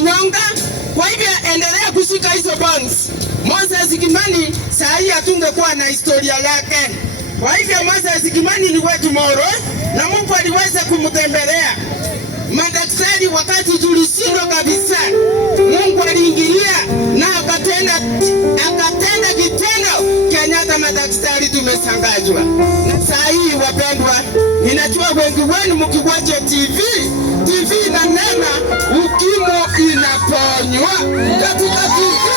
kujinyonga. Kwa hivyo endelea kushika hizo bonds. Moses Kimani saa hii hatungekuwa na historia yake. Kwa hivyo Moses Kimani ni wetu Moro na Mungu aliweza kumtembelea. Madaktari wakati tulishindwa kabisa, Mungu aliingilia na akatenda kitendo. Kenyatta madaktari tumesangazwa. Na saa hii wapendwa, ninajua wengi wenu mkiwacha TV na nena ukimwi inaponywa katika TV.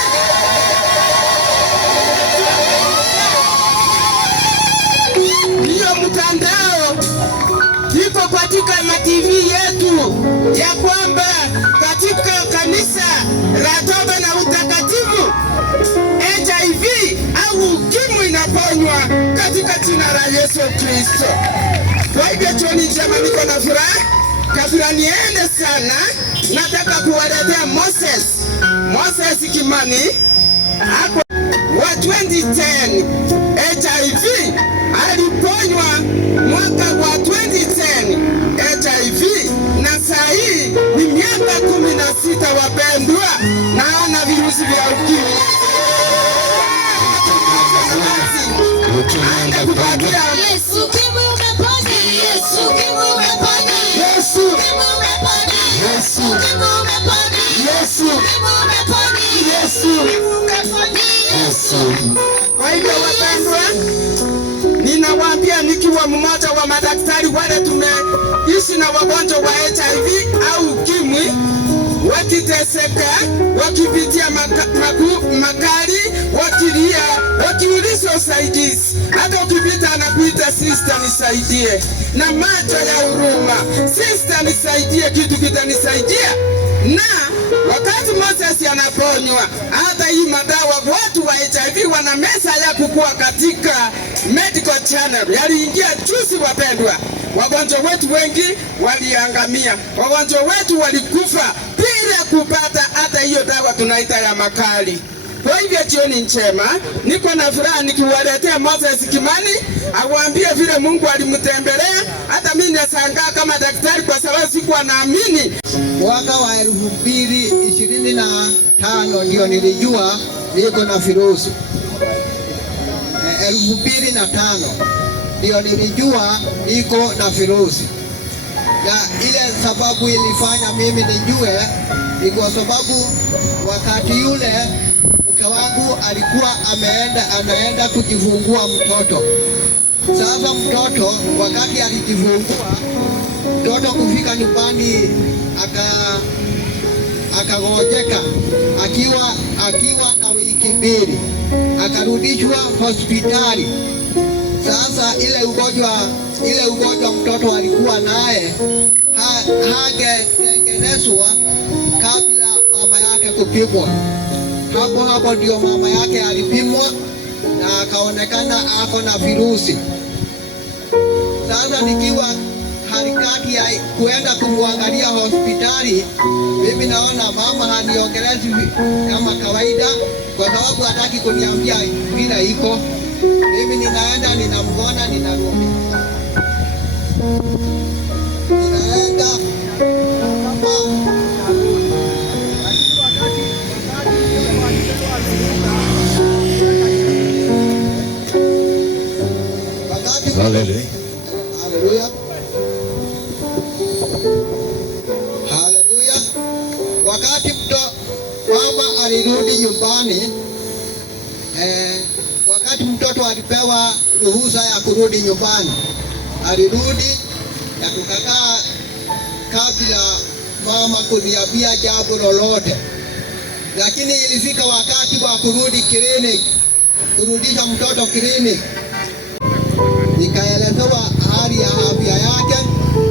Hiyo mtandao iko katika ma-TV yetu ya kwamba katika kanisa la toba na utakatifu HIV au ukimwi inaponywa katika jina la Yesu Kristo. Kwa hivyo jioni njema, niko na furaha. Kabla niende sana, nataka kuwaletea Moses Kimani hapo wa 2010 HIV aliponywa mwaka wa 2010 HIV, na saa hii ni miaka 16 wapendwa, naona virusi vya ukimwi. Yesu ukimwi umepona, Yesu ukimwi umepona, Yesu ukimwi umepona, Yesu ukimwi umepona, Yesu ukimwi umepona, Yesu ukimwi umepona, Yesu. Kwa hivyo wapendwa, ninawaambia nikiwa mmoja wa madaktari wale tumeishi na wagonjwa wa HIV au ukimwi, wakiteseka, wakipitia makali, wakilia, wakiuliza usaidizi. Hata ukipita anakuita sister nisaidie, na macho ya huruma, sister nisaidie, kitu kitanisaidia. Na wakati Moses anaponywa, hata hii madawa watu wa HIV wana mesa ya kukua katika medical channel. Yaliingia juzi wapendwa. Wagonjwa wetu wengi waliangamia. Wagonjwa wetu walikufa bila kupata hata hiyo dawa tunaita ya makali. Kwa hivyo jioni njema, niko na furaha nikiwaletea Moses Kimani awaambie vile Mungu alimtembelea. Hata mimi nashangaa kama daktari kwa sababu sikuwa naamini. Mwaka wa 2025 ndio nilijua niko na virusi. 2005 ndio nilijua niko na virusi. Na ile sababu ilifanya mimi nijue ni kwa sababu wakati yule mke wangu alikuwa anaenda kujifungua mtoto. Sasa mtoto wakati alijifungua, mtoto kufika nyumbani akagojeka akiwa na wiki 2, akarudishwa hospitali. Sasa ile ugonjwa mtoto alikuwa naye hagetengenezwa kabla mama yake kupimwa. Hapo ndio mama yake alipimwa na akaonekana ako na virusi. Sasa nikiwa harakati ya kuenda kumwangalia hospitali, mimi naona mama haniongelezi kama kawaida, kwa sababu hataki kuniambia vile iko. Mimi ninaenda ninamwona, ninarudi. Ninaenda Hallelujah. Hallelujah. Hallelujah. Wakati mama alirudi nyumbani, wakati mtoto alipewa ruhusa ya kurudi nyumbani, alirudi na tukakaa kabla mama kuniambia jambo lolote. Lakini ilifika wakati wa kurudi kliniki, kurudisha mtoto kliniki, nikaelezewa hali ya afya yake,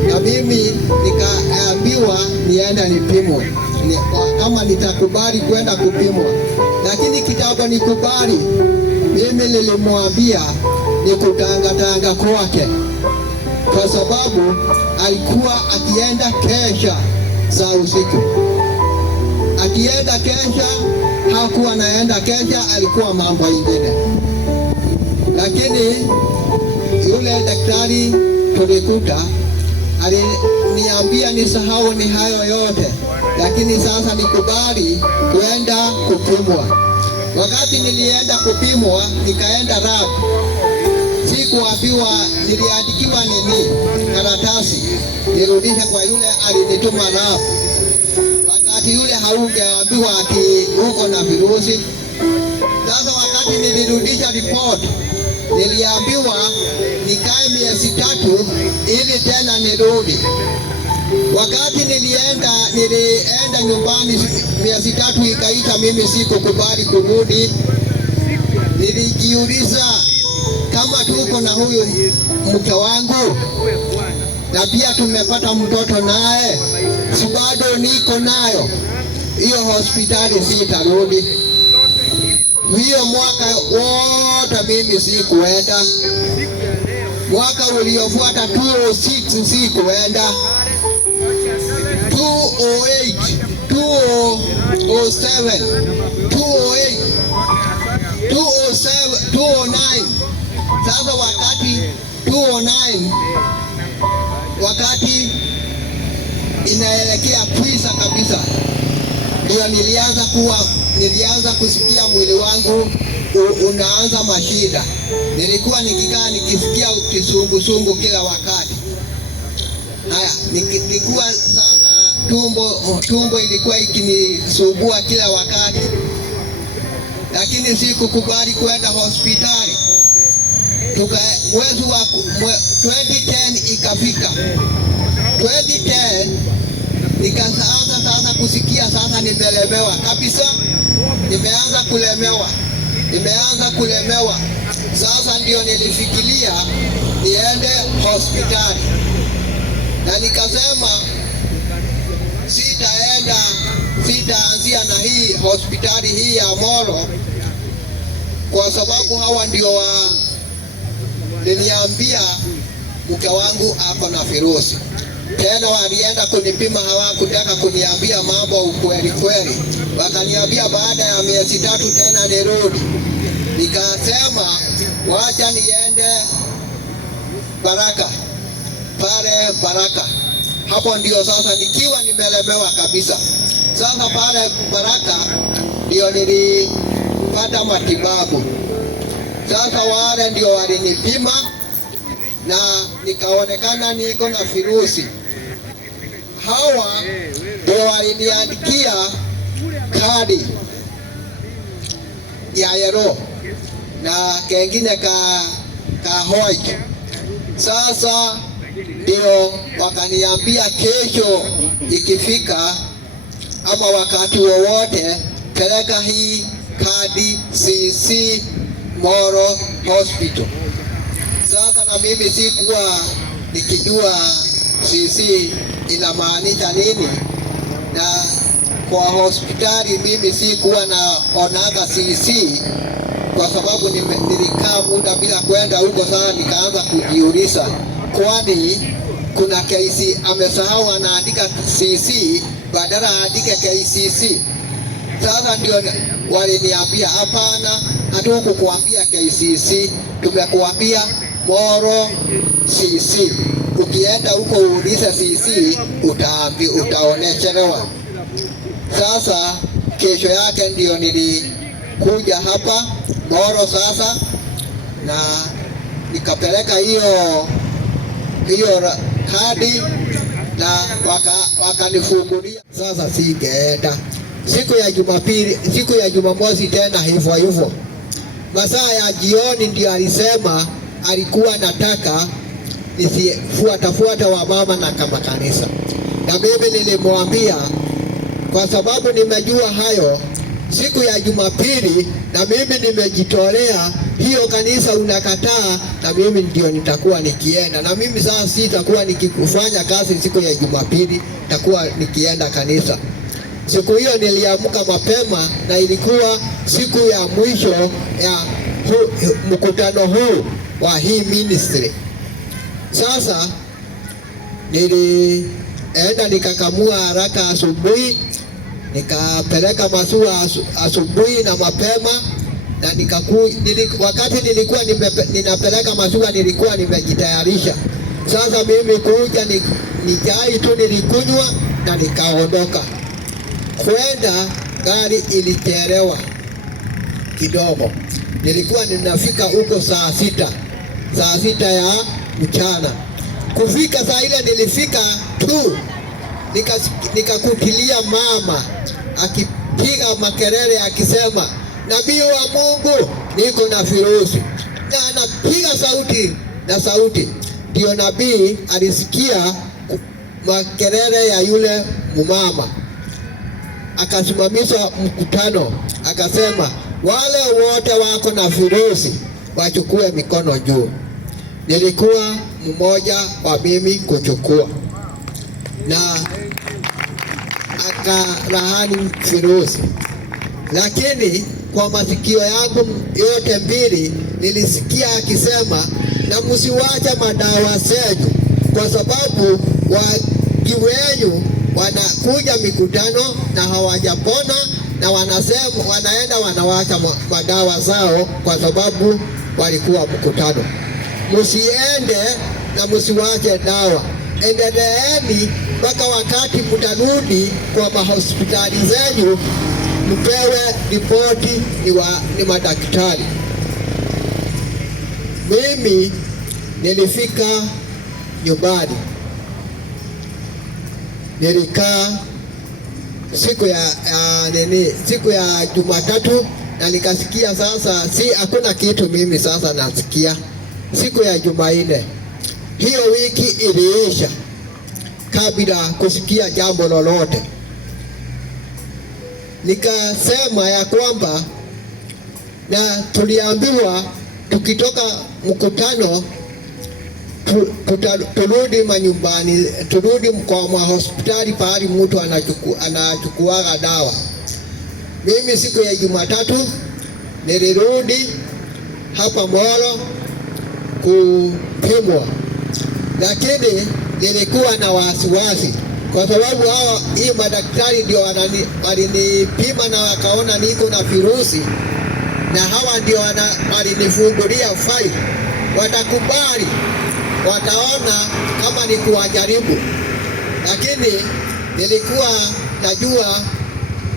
na mimi nikaambiwa niende nipimwe kama nitakubali kwenda kupimwa. Lakini kitambo nikubali, mimi nilimwambia nikutangatanga kwake, kwa sababu alikuwa akienda kesha za usiku. Akienda kesha, hakuwa naenda kesha, alikuwa mambo ingine. Lakini yule daktari tulikuta aliniambia nisahau ni hayo yote, lakini sasa nikubali kwenda kupimwa. Wakati nilienda kupimwa, nikaenda lab, sikuambiwa, niliandikiwa nini karatasi nirudishe kwa yule alinituma lab. Wakati yule haungeambiwa ati uko na virusi. Sasa wakati nilirudisha report, niliambiwa nikae miezi 3 ili tena nirudi. Wakati nilienda nyumbani, miezi 3 ikaisha, mimi sikukubali kurudi. Nilijiuliza kama tuko na huyu mke wangu na pia tumepata mtoto naye, si bado niko nayo hiyo hospitali, sitarudi. Hiyo mwaka wote mimi sikuenda. Mwaka uliofuata 2006 sikuenda. 2008, 2007, 2008, 2009. Sasa wakati 2009, wakati inaelekea kwisha kabisa, ndio nilianza kusikia mwili wangu unaanza mashida. Nilikuwa nikikaa nikisikia kisungusungu kila wakati. Haya, nilikuwa sasa tumbo ilikuwa ikinisumbua kila wakati, lakini sikukubali kwenda hospitali. Mwezi wa 2010 ikafika. 2010 nikaanza sasa kusikia sasa nimelemewa kabisa, nimeanza kulemewa. Sasa ndio nilifikiria niende hospitali, na nikasema sitaanzia na hii hospitali hii ya Molo, kwa sababu hawa ndio waliniambia mke wangu ako na virusi. Tena walienda kunipima, hawakutaka kuniambia mambo ukweli kweli. Wakaniambia baada ya miezi 3 tena nirudi. Nikasema wacha niende Baraka, pale Baraka. Hapo ndio sasa nikiwa nimelemewa kabisa. Sasa pale Baraka ndio nilipata matibabu. Sasa wale ndio walinipima na nikaonekana niko na virusi. Hawa ndio waliniandikia kadi ya yellow na kengine ka white. Sasa ndio wakaniambia kesho ikifika ama wakati wowote, peleka hii kadi CC Molo Hospital. Sasa na mimi sikuwa nikijua CC inamaanisha nini, na kwa hospitali mimi sikuwa naonaga CC kwa sababu nilikaa muda bila kwenda huko. Sana nikaanza kujiuliza, kwani kuna KC amesahau anaandika CC badala aandike KCC. Sasa ndio waliniambia hapana, hatukukuambia KCC, tumekuambia Molo CC. Ukienda huko uulize CC utaoneshelewa. Sasa kesho yake ndio nilikuja hapa Molo sasa, na nikapeleka hiyo kadi na wakanifungulia. Sasa singeenda siku ya Jumamosi tena hivyo. Masaa ya jioni ndio alisema alikuwa nataka nisifuata wa mama na kama kanisa, na mimi nilimwambia kwa sababu nimejua hayo siku ya Jumapili na mimi nimejitolea hiyo kanisa unakataa, na mimi ndio nitakuwa nikienda. Na mimi sasa sitakuwa nikikufanya kazi siku ya Jumapili, nitakuwa nikienda kanisa. Siku hiyo niliamka mapema na ilikuwa siku ya mwisho ya mkutano huu wa hii ministry. Sasa nilienda nikakamua haraka asubuhi, nikapeleka maziwa asubuhi na mapema, na wakati nilikuwa ninapeleka maziwa nilikuwa nimejitayarisha. Sasa mimi kuja ni chai tu nilikunywa na nikaondoka. kwenda gari ilichelewa kidogo. Nilikuwa ninafika huko saa sita ya mchana. Kufika saa ile nilifika tu, nikakutilia mama akipiga makelele akisema, nabii wa Mungu, niko na virusi, na anapiga sauti. Ndio nabii alisikia makelele ya yule mumama, akasimamisha mkutano, akasema wale wote wako na virusi wachukue mikono juu. Nilikuwa mmoja wa mimi kuchukua, na akarahani virusi, lakini kwa masikio yangu yote mbili nilisikia akisema, na msiwache madawa zenu, kwa sababu wengi wenu wanakuja mikutano na hawajapona, na wanasema wanaenda wanawacha madawa zao kwa sababu walikuwa mkutano. Msiende na msiwache dawa, endeleeni mpaka wakati mtarudi kwa mahospitali zenu, mpewe ripoti ni madaktari. Mimi nilifika nyumbani, nilikaa siku ya Jumatatu, na nikasikia sasa hakuna kitu mimi sasa nasikia. Siku ya Jumanne, hiyo wiki iliisha kabla kusikia jambo lolote. Nikasema ya kwamba, na tuliambiwa tukitoka mkutano turudi manyumbani, turudi kwa hospitali pahali mtu anachukuaga dawa. Mimi siku ya Jumatatu nilirudi hapa Molo kupimwa, lakini nilikuwa na wasiwasi kwa sababu hii madaktari ndio walinipima na wakaona niko na virusi, na hawa ndio walinifungulia faili. Watakubali, wataona kama ni kuwajaribu, lakini nilikuwa najua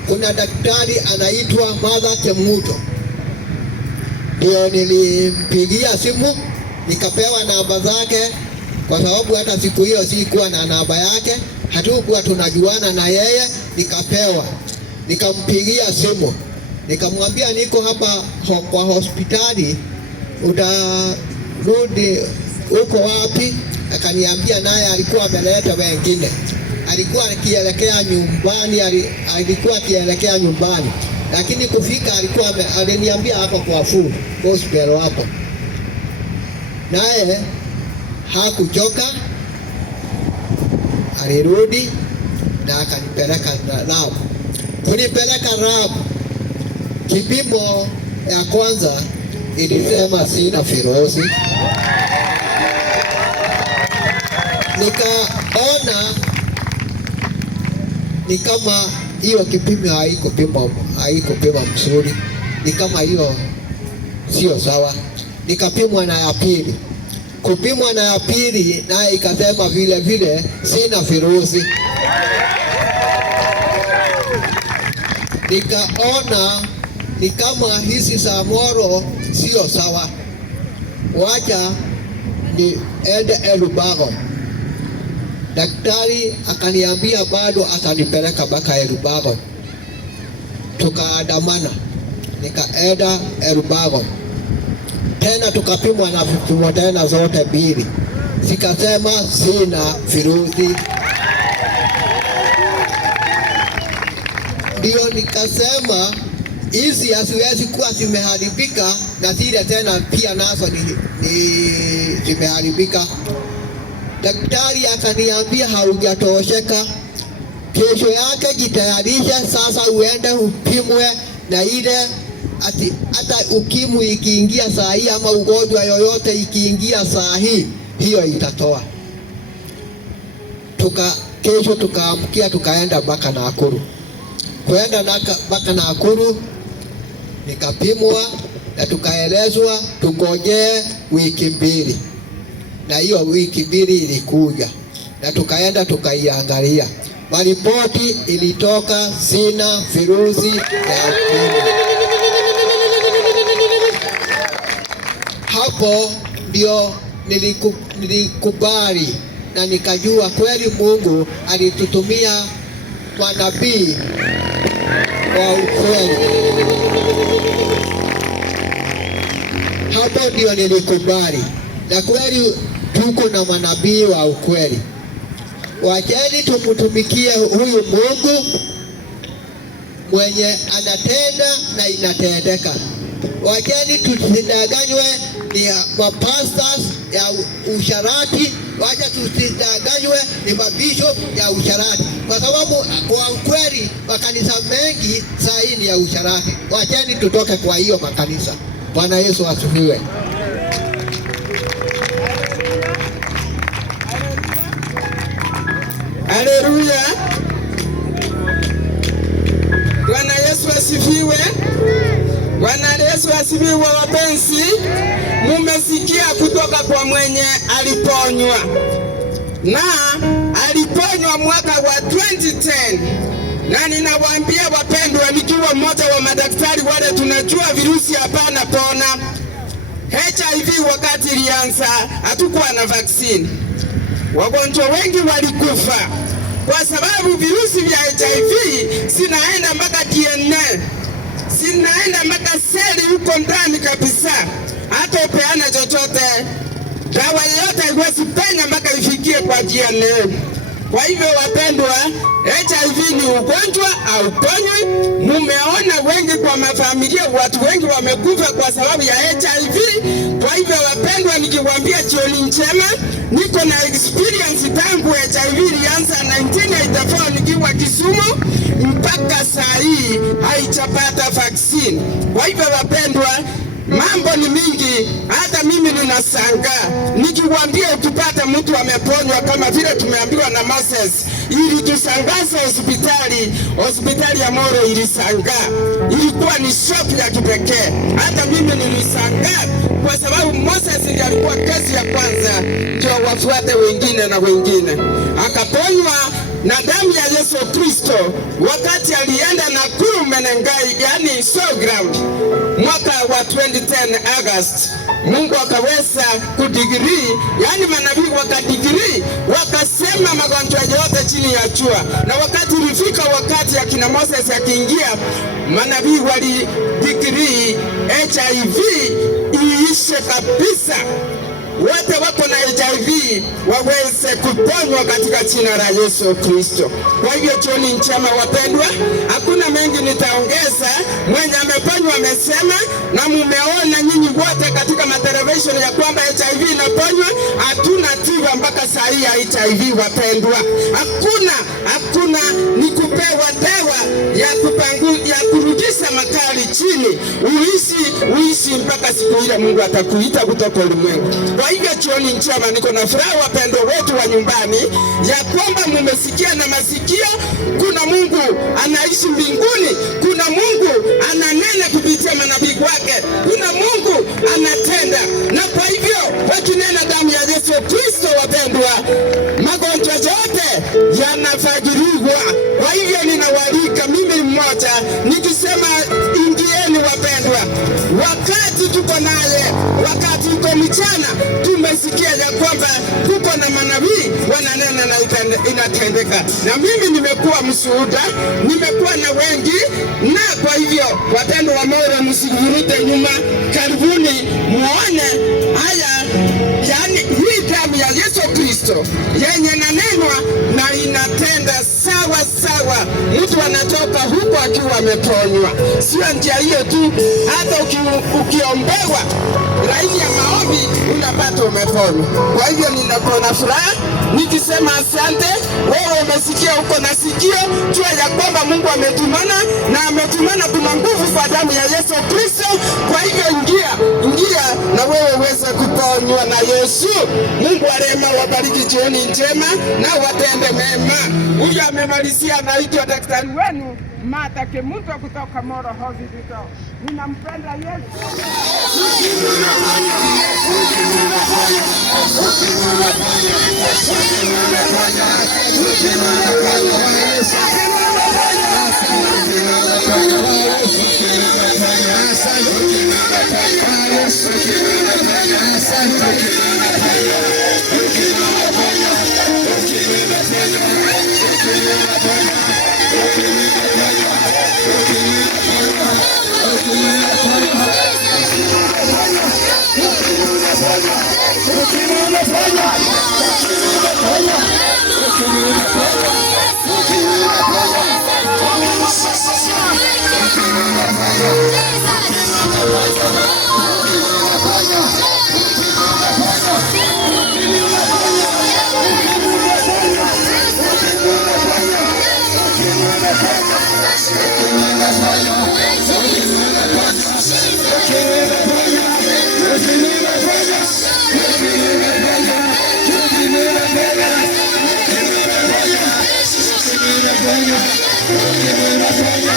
kuna daktari anaitwa Martha Chemuto, ndio nilimpigia simu nikapewa namba zake, kwa sababu hata siku hiyo sikuwa na namba yake, hatukuwa tunajuana na yeye. Nikampigia simu nikamwambia niko hapa kwa hospitali, utarudi uko wapi? Akaniambia naye alikuwa ameleta wengine, alikuwa akielekea nyumbani, lakini kufika aliniambia hapo kwa full hospital hapo. Naye hakuchoka, alirudi na akanipeleka lab. Kunipeleka lab, kipimo ya kwanza ilisema sina virusi. Nikaona ni kama hiyo kipimo haikupima mzuri, ni kama hiyo sio sawa. Nikapimwa na ya pili, kupimwa na ya pili naye ikasema vile sina virusi. Nikaona ni kama hizi za Molo sio sawa, wacha niende Elubaro. Daktari akaniambia bado atanipeleka mpaka Elubaro. Tukaandamana, nikaenda Elubaro tena, tukapimwa na vipimo tena zote mbili, zikasema sina virusi. Ndio nikasema hizi haziwezi kuwa zimeharibika, na zile tena pia nazo ni zimeharibika. Daktari akaniambia haujatosheka, kesho yake jitayarisha sasa uende upimwe, na ile hata ukimwi ikiingia saa hii ama ugonjwa yoyote ikiingia saa hii, hiyo itatoa. Kesho tukaamkia tukaenda mpaka Nakuru. Kwenda mpaka Nakuru nikapimwa na tukaelezwa tungojee wiki mbili, na hiyo wiki mbili ilikuja na tukaenda tukaiangalia. maripoti ilitoka sina virusi ya ukimwi. Hapo ndio nilikubali na nikajua kweli Mungu alitutumia manabii wa ukweli. Hapo ndio nilikubali na kweli tuko na manabii wa ukweli. Wacheni tumtumikie huyu Mungu mwenye anatenda na inatendeka. Wacheni tusidanganywe ni mapastors ya usharati, wacha tusidanganywe ni mabishop ya usharati, kwa sababu kwa ukweli makanisa mengi saa hii ni ya usharati. Wacheni tutoke kwa hiyo makanisa. Bwana Yesu asifiwe. Haleluya. Bwana Yesu asifiwe. Bwana Yesu asifiwe. Wapenzi, mumesikia kutoka kwa mwenye aliponywa, na aliponywa mwaka wa 2010, na ninawaambia wapendwa, nikiwa mmoja wa madaktari wale tunajua virusi hapana pona. HIV wakati ilianza hatukuwa na vaccine, wagonjwa wengi walikufa kwa sababu virusi vya HIV zinaenda mpaka DNA, zinaenda mpaka seli huko ndani kabisa. Hata upeane chochote, dawa yoyote haiwezi penya mpaka ifikie kwa DNA. Kwa hivyo wapendwa, HIV ni ugonjwa hauponywi. Mumeona wengi kwa mafamilia, watu wengi wamekufa kwa sababu ya HIV. Kwa hivyo wapendwa, nikiwaambia jioni njema, niko na experience tangu HIV ilianza 1984 nikiwa Kisumu mpaka saa hii haijapata vaccine. Kwa hivyo wapendwa, mambo ni mingi, hata mimi ninashangaa nikiwaambia ukipata mtu ameponywa kama vile tumeambiwa na Moses, ili tusangaze hospitali ya Moro ilishangaa. Ilikuwa ni shock ya kipekee. Hata mimi nilishangaa kwa sababu Moses ndiye alikuwa kesi ya kwanza, ndio wafuate wengine na wengine. Akaponywa na damu ya Yesu Kristo wakati alienda Nakuru Menengai, yani showground, mwaka wa 2010 August. Mungu akaweza kudigrii, yani manabii wakadigrii, wakasema magonjwa yote chini ya jua. Na wakati ulifika wakati ya kina Moses akiingia, manabii walidigrii HIV iishe kabisa, wote wako na HIV waweze kuponywa katika jina la Yesu Kristo. Kwa hivyo jioni njema wapendwa, hakuna mengi nitaongeza. Mwenye ameponywa amesema, na mumeona nyinyi wote katika television ya kwamba HIV inaponywa. Hatuna tiba mpaka saa hii ya HIV wapendwa, hakuna. Ni kupewa dawa ya kurudisha makali chini, uishi mpaka siku ile Mungu atakuita kutoka ulimwengu. Kwa hivyo jioni njema, niko na furaha wapendwa wetu wa nyumbani ya kwamba mumesikia na masikio. Kuna Mungu anaishi mbinguni, kuna Mungu ananena kupitia manabii wake, kuna Mungu anatenda. Na kwa hivyo wakinena damu ya Yesu Kristo wapendwa, magonjwa yote yanafagiliwa. Kwa hivyo ninawaalika mimi mmoja nikisema ingieni wapendwa, wakati tuko naye, wakati uko mchana, tumesikia ya kwamba kuko na manabii wananena na inatendeka. Na mimi nimekuwa mshuhuda, nimekuwa na wengi. Na kwa hivyo wapendwa wa Moro, msivurute nyuma, karibuni muone haya, yani hii damu ya Yesu Kristo yenye nanenwa na inatenda sawa sawa. Mtu anatoka huko akiwa ameponywa. Sio njia hiyo tu, hata ukiombewa laini ya maombi unapata umeponywa. Kwa hivyo ninakuwa na furaha nikisema asante. Wewe umesikia, uko na sikio, jua ya kwamba Mungu ametumana, na ametumana kuna nguvu kwa damu ya Yesu Kristo. Kwa hivyo ingia na wewe uweze kuponywa na Yesu. Mungu wa rehema wabariki jioni njema na watende mema. Huyu amemalizia, anaitwa daktari wenu Martha Kemunto kutoka Moro Hospital. Ninampenda Yesu. Give